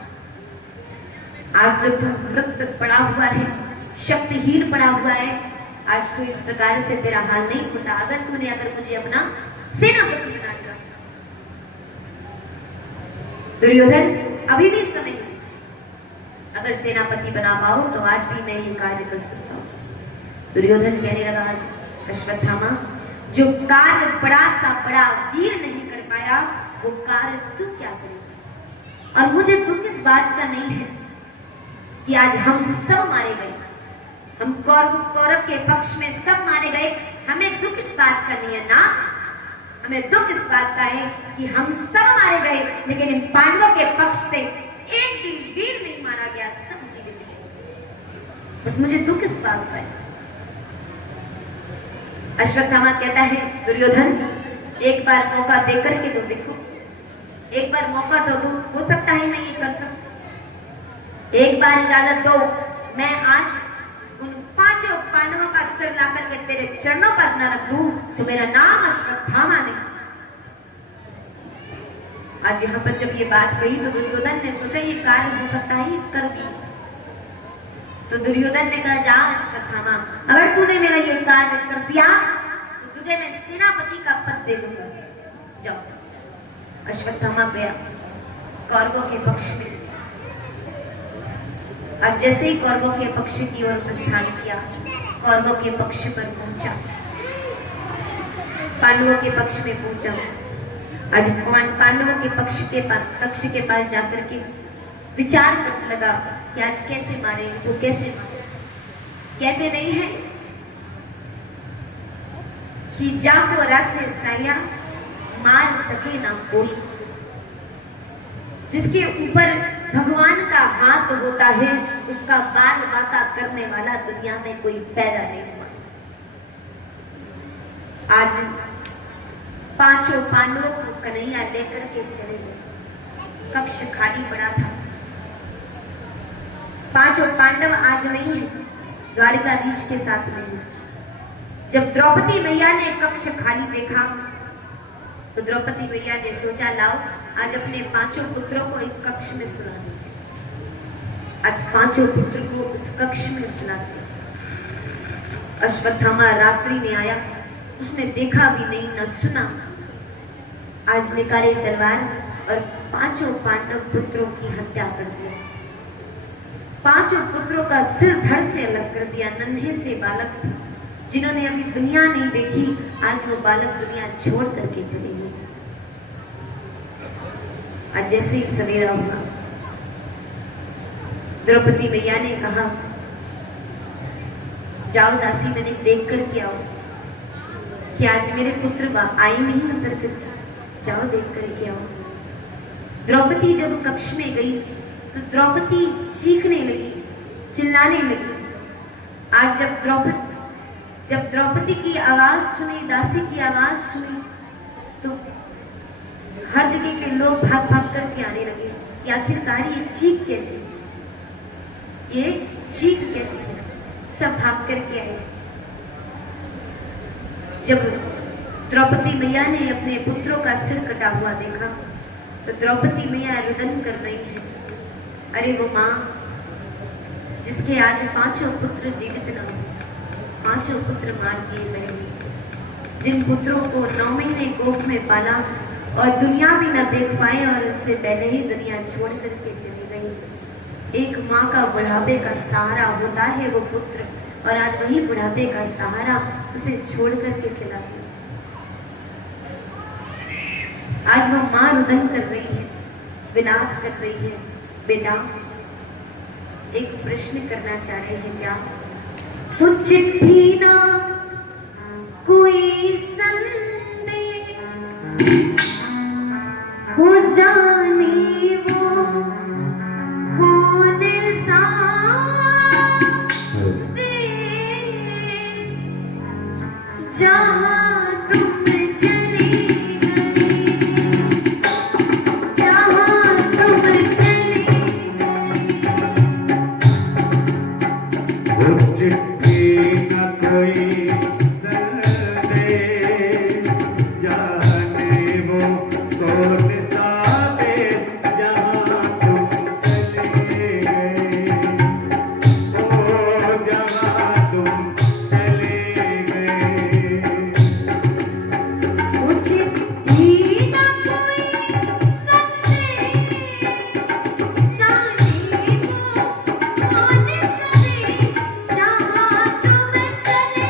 आज जो तू मृत पड़ा हुआ है, शक्तिहीन पड़ा हुआ है, आज तो इस प्रकार से तेरा हाल नहीं होता अगर मुझे अपना सेनापति बना लिया। दुर्योधन अभी भी समय है, अगर सेनापति बना पाओ तो आज भी मैं ये कार्य कर सकता हूँ। दुर्योधन कहने लगा, अश्वत्थामा जो कार्य बड़ा सा बड़ा वीर नहीं कर पाया वो कार्य तू क्या करेगा? और मुझे दुख इस बात का नहीं है कि आज हम सब मारे गए, हम कौरव के पक्ष में सब मारे गए। हमें दुख इस बात का नहीं है ना, हमें दुख इस बात का है कि हम सब मारे गए, लेकिन इन पांडवों के पक्ष से एक भी वीर नहीं मारा गया, सब जीवित गए। बस मुझे दुख इस बात का है। अश्वत्थामा कहता है दुर्योधन, एक बार मौका देकर के तो देखो, एक बार मौका तो दो, हो सकता है मैं ये कर सकूं। एक बार इजाजत दो, मैं आज उन 5 पांडवों का सिर ला करके तेरे चरणों पर न रख दूं तो मेरा नाम अश्वत्थामा नहीं। आज यहाँ पर जब ये बात कही तो दुर्योधन ने सोचा ये कार्य हो सकता है, ये कर दिया। तो दुर्योधन ने कहा, जा अश्वत्थामा, अगर तूने मेरा ये कार्य कर दिया तो तुझे मैं सेनापति का पद दे दूंगा, जाओ। अश्वत्थामा गया कौरवों के पक्ष में। अब जैसे ही कौरवों के पक्ष की ओर प्रस्थान किया, कौरवों के पक्ष पर पहुंचा, पांडवों के पक्ष में पहुंचा। आज पांडवों के पक्ष के पास जाकर के विचार करने लगा कि आज कैसे मारे, तो कैसे मारे। कहते नहीं है कि जाको रखे साया मार सके ना कोई। जिसके ऊपर भगवान का हाथ होता है उसका बाल बाका करने वाला दुनिया में कोई पैदा नहीं हुआ। आज 5 पांडवों को कन्हैया लेकर के चले गए। कक्ष खाली पड़ा था। 5 पांडव आज नहीं है, द्वारिकाधीश के साथ में है। जब द्रौपदी मैया ने कक्ष खाली देखा तो द्रौपदी मैया ने सोचा, लाओ आज अपने 5 पुत्रों को इस कक्ष में सुला दे। आज 5 पुत्र को उस कक्ष में सुला दे। अश्वत्थामा रात्रि में आया, उसने देखा भी नहीं न सुना। आज निकाले तलवार और 5 पांडव पुत्रों की हत्या कर दिया। 5 पुत्रों का सिर धड़ से अलग कर दिया। नन्हे से बालक थे जिन्होंने अभी दुनिया नहीं देखी, आज वो बालक दुनिया छोड़ करके चले गए। आज जैसे ही सवेरा हुआ, द्रौपदी मैया ने कहा, जाओ दासी, मैंने देख कर के आओ कि आज मेरे पुत्र आई नहीं उतर करके, जाओ देख करके आओ। द्रौपदी जब कक्ष में गई तो द्रौपदी चीखने लगी, चिल्लाने लगी। आज जब द्रौपदी की आवाज सुनी, दासी की आवाज सुनी, तो हर जगह के लोग भाग भाग करके आने लगे कि आखिरकार ये चीख कैसे, ये चीख कैसे है। सब भाग करके आए। जब द्रौपदी मैया ने अपने पुत्रों का सिर कटा हुआ देखा तो द्रौपदी मैया रुदन कर रही है। अरे वो माँ जिसके आज 5 पुत्र जीवित न हो, 5 पुत्र मार दिए गए, जिन पुत्रों को 9 महीने कोख में पाला और दुनिया भी न देख पाए और उससे पहले ही दुनिया छोड़ करके चली गई। एक माँ का बुढ़ापे का सहारा होता है वो पुत्र, और आज वही बुढ़ापे का सहारा उसे छोड़ करके चला गया। आज वो माँ रुदन कर रही है, विलाप कर रही है। बेटा, एक प्रश्न करना चाहते हैं क्या? कुछ चिट्ठी ना कोई संदेश, वो जाने वो कौन सा देश, जहाँ तुम चले गए, जहाँ तुम चले वो चिट्ठी न कोई संदेश, जाने वो कौन सा देश, जहाँ तुम चले गए, ओ जहाँ तुम चले गए। कुछ भी न कोई संदेश, जाने वो कौन सा देश, जहाँ तुम चले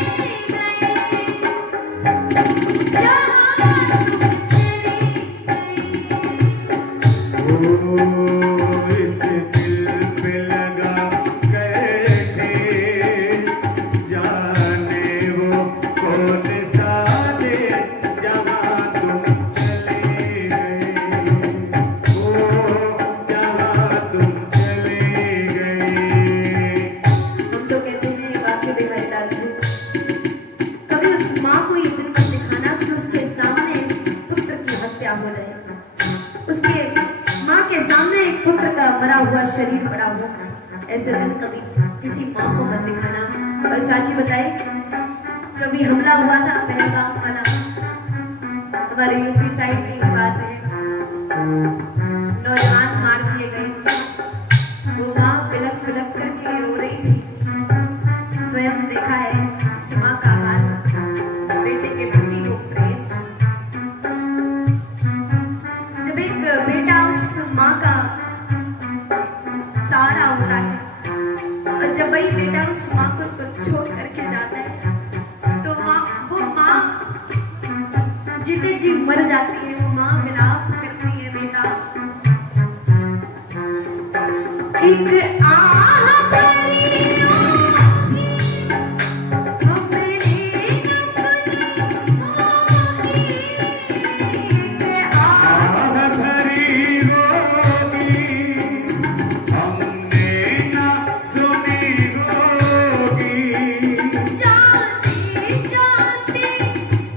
ऐसे दिन कभी किसी माँ को मत दिखाना। और साची बताए, जो अभी हमला हुआ था पहलगाम वाला, हमारे यूपी साइड की ही बात है, नौजवान मार दिए गए। वो माँ बिलक बिलक करके रो रही थी। स्वयं देखा है उस माँ का हाल, उस बेटे के प्रति वो प्रेम। जब एक बेटा उस माँ का सहारा होता है और जब वही बेटा उस माँ को छोड़ करके जाता है, तो वो माँ जीते जी मर जाती है। वो माँ विलाप करती है, बेटा एक आह भरी होगी, हमने न सुनी होगी। एक आह भरी होगी, हमने ना सुनी होगी। जाते जाते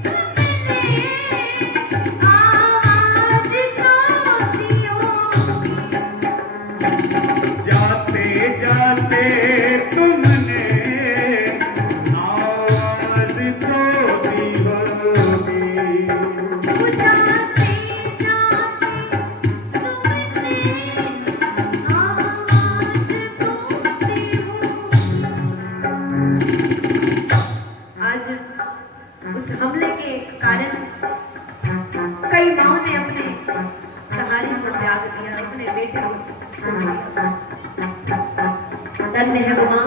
तुमने आवाज तो दी होगी। जाते जाते तुमने आवाज तो दी होगी। जाते जाते तुमने आवाज तो दी होगी। आज उस हमले के कारण कई माओं ने अपने सहारे को त्याग दिया, अपने बेटे को छोड़ दिया। धन्य है वो माँ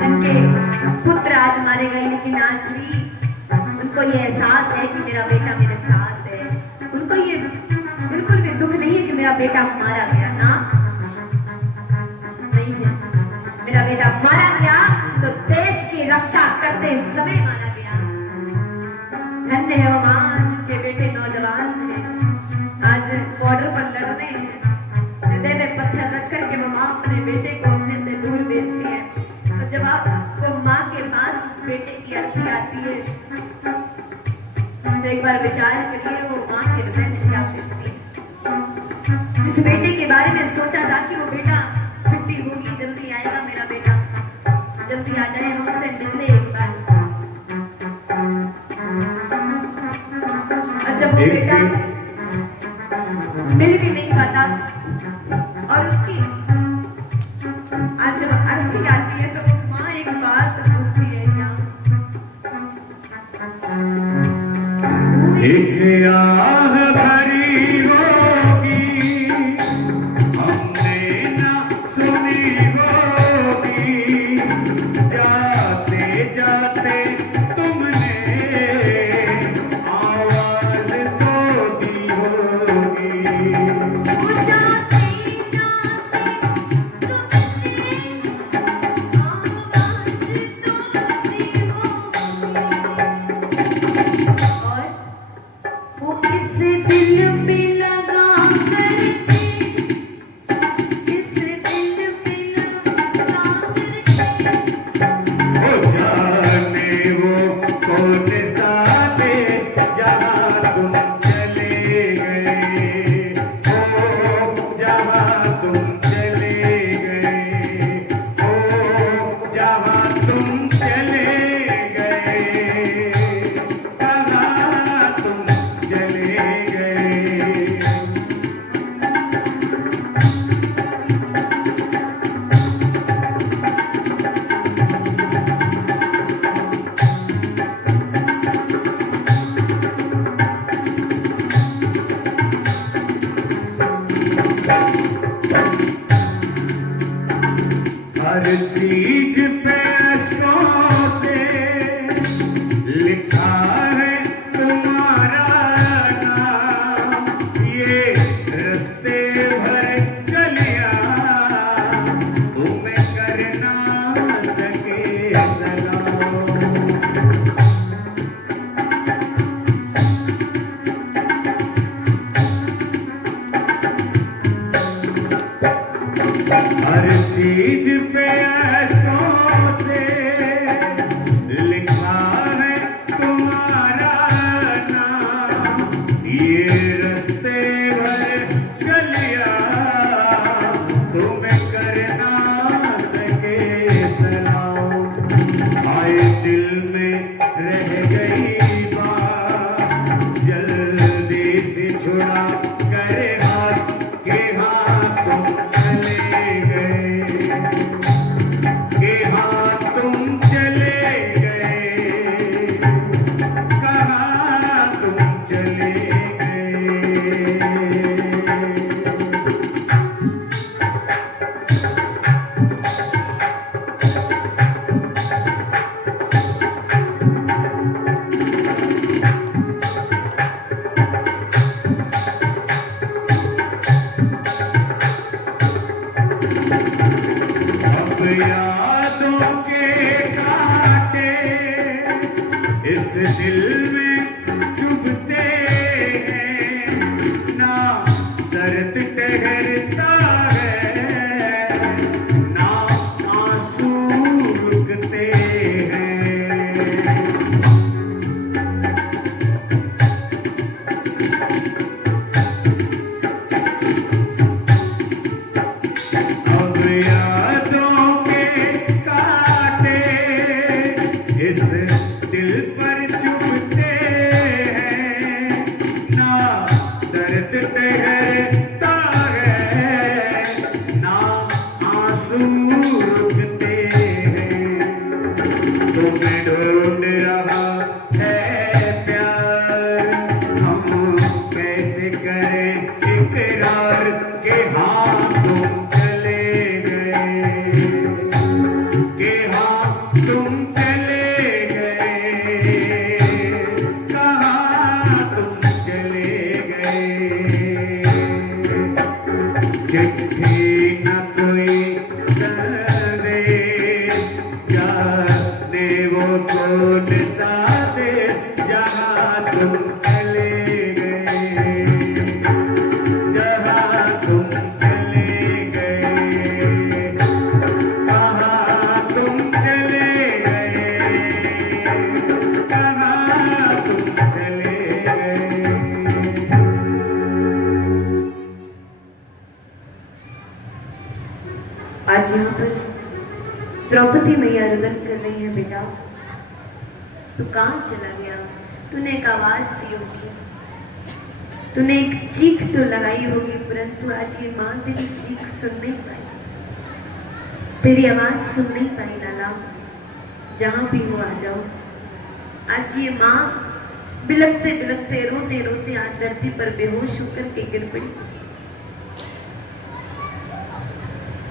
जिनके पुत्र आज मारे गए, लेकिन आज भी उनको ये एहसास है कि मेरा बेटा मेरे साथ है। उनको ये बिल्कुल भी दुख नहीं है कि मेरा बेटा मारा गया, ना नहीं है। मेरा बेटा मारा गया तो देश की रक्षा करते समय मारा गया। धन्य है वो माँ जिनके बेटे नौजवान हैं, आज बॉर्डर पर लड़ रहे हैं। हृदय में पत्थर रख करके वो माँ अपने बेटे को अपने से दूर भेजती है। तो जब आपको माँ के पास उस बेटे की अर्थी आती है, तो एक बार विचार करिए वो माँ के हृदय में क्या बीतती है। इस बेटे के बारे में सोचा था कि वो बेटा छुट्टी होगी, जल्दी आएगा मेरा बेटा, जल्दी आ जाए, हमसे मिलने एक बार। और जब वो बेटा मिल भी नहीं पाता और उसकी आज जब अर्थी आती है तो वो माँ एक बात पूछती है, क्या एक आह भरी होगी, हमने ना सुनी होगी। जाते जाते तुमने आवाज तो दी होगी। वो जाते जाते तुमने आवाज तो दी होगी। और वो इस दिल पे लगा करके, इस दिल पे लगा करके, वो जाने वो कौन सा देश जहाँ तुम चले गए। ओ जहाँ तुम चले गए, ओ जहाँ तुम चले गए, कहाँ तुम चले गए। हर चीज पे अश्कों से लिखा है तुम्हारा नाम। ये रस्ते भर गलियां तुम्हें करना सके सलाम। हर चीज पे अश्कों से लिखा है तुम्हारा नाम। ये रस्ते भर गलियां चले गए कि हाँ तुम चले गए कहाँ तुम चले गए अब यादों के कांटे इस दिल में चुभते हैं ना दर्द ठहरता है ना आंसू रुकते हैं अब यादों के कांटे इस दिल पर चुभते हैं ना दर्द ठहरता है ना आंसू रुकते हैं तुम्हें ढूंढ रहा है प्यार हम कैसे करें इकरार के हाँ तुम चले गए कि हाँ तुम चले गए कहाँ तुम चले गए चिट्ठी न कोई संदेश जाने वो कौन सा देश जहाँ तुम चले गए जहाँ तुम चले गए कहाँ तुम चले गए कहाँ तुम चले गए आज यहाँ पर द्रौपदी मैया रुदन कर रही है, बेटा तू कहाँ चला गया? तूने एक आवाज दी होगी, तूने एक चीख तो लगाई होगी, परंतु आज ये माँ तेरी चीख सुन नहीं पाई, तेरी आवाज सुन नहीं पाई। लाला जहाँ भी हो आ जाओ। आज ये माँ बिलखते बिलखते रोते रोते आज धरती पर बेहोश होकर के गिर पड़ी।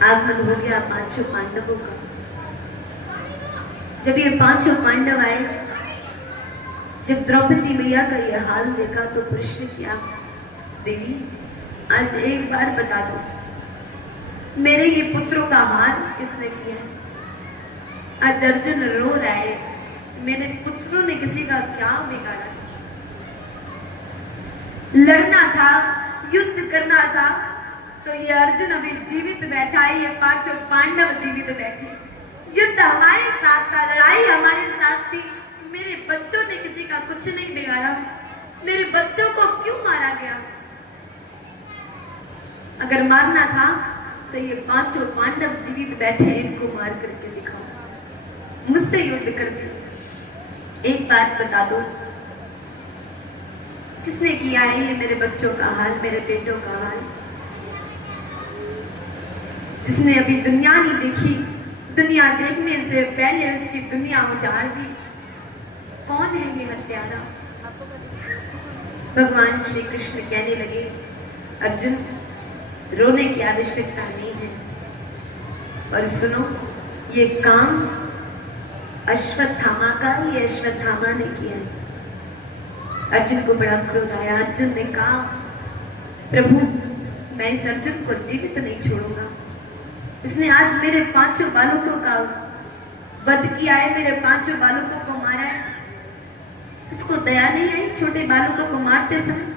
आगमन हो गया पांचों पांडवों का। जब ये पांचों पांडव आए, जब द्रौपदी मैया का ये हाल देखा तो पुरुष ने किया, देवी आज एक बार बता दो मेरे ये पुत्रों का हाल किसने किया? आज अर्जुन रो रहा है, मेरे पुत्रों ने किसी का क्या बिगाड़ा? लड़ना था, युद्ध करना था, तो ये अर्जुन अभी जीवित बैठा है, ये पांचों पांडव जीवित बैठे। युद्ध हमारे साथ था, लड़ाई हमारे साथ थी, मेरे बच्चों ने किसी का कुछ नहीं बिगाड़ा, मेरे बच्चों को क्यों मारा गया? अगर मारना था तो ये पांचों पांडव जीवित बैठे, इनको मार करके दिखाओ, मुझसे युद्ध करके। एक बात बता दो, किसने किया है ये मेरे बच्चों का हाल, मेरे बेटों का हाल? जिसने अभी दुनिया नहीं देखी, दुनिया देखने से पहले उसकी दुनिया उजाड़ दी, कौन है ये हत्यारा? भगवान श्री कृष्ण कहने लगे, अर्जुन रोने की आवश्यकता नहीं है, और सुनो ये काम अश्वत्थामा का, ये अश्वत्थामा ने किया है। अर्जुन को बड़ा क्रोध आया। अर्जुन ने कहा, प्रभु मैं इस अर्जुन को जीवित नहीं छोड़ूंगा, इसने आज मेरे पांचों बालकों का वध किया है, मेरे पांचों बालकों को मारा है, इसको दया नहीं आई छोटे बालकों को मारते समय?